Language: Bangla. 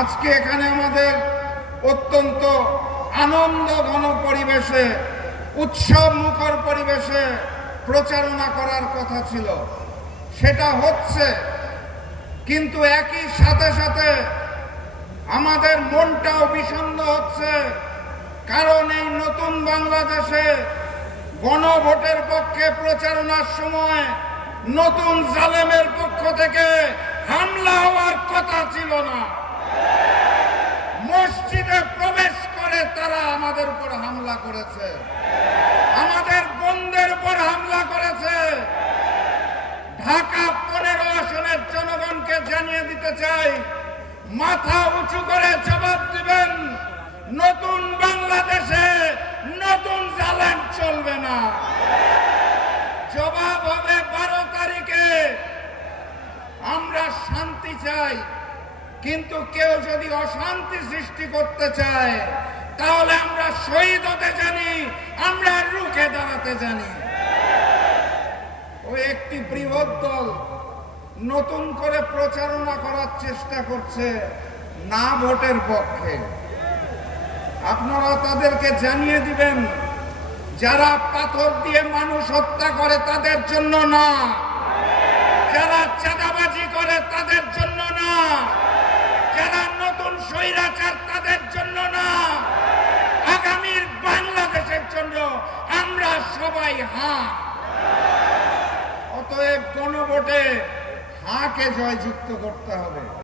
আজকে এখানে আমাদের অত্যন্ত আনন্দ ঘন পরিবেশে, উৎসব মুখর পরিবেশে প্রচারণা করার কথা ছিল, সেটা হচ্ছে। কিন্তু একই সাথে সাথে আমাদের মনটাও বিষণ্ণ হচ্ছে, কারণ এই নতুন বাংলাদেশে গণভোটের পক্ষে প্রচারণার সময় নতুন জালেমের পক্ষ থেকে হামলা হওয়ার কথা ছিল না। মসজিদে প্রবেশ করে তারা আমাদের উপর হামলা করেছে, আমাদের বোনদের উপর হামলা করেছে। ঢাকা 15 আসনের জনগণকে জানিয়ে দিতে চাই, মাথা উঁচু করে জবাব দিবেন। নতুন বাংলাদেশে নতুন জালেম চলবে না। জবাব হবে 12 তারিখে। আমরা শান্তি চাই, কিন্তু কেউ যদি অশান্তি সৃষ্টি করতে চায় তাহলে আমরা শহীদ হতে জানি, আমরা রুখে দাঁড়াতে জানি। ওই একটি বৃহৎ দল নতুন করে প্রচারণা করার চেষ্টা করছে না ভোটের পক্ষে। আপনারা তাদেরকে জানিয়ে দিবেন, যারা পাথর দিয়ে মানুষ হত্যা করে তাদের জন্য না, যারা চাঁদাবাজি করে তাদের জন্য না, যারা নতুন স্বৈরাচার তাদের জন্য না, আগামীর বাংলাদেশের জন্য আমরা সবাই হ্যাঁ। অতএব গণভোটে হাঁকে জয়যুক্ত করতে হবে।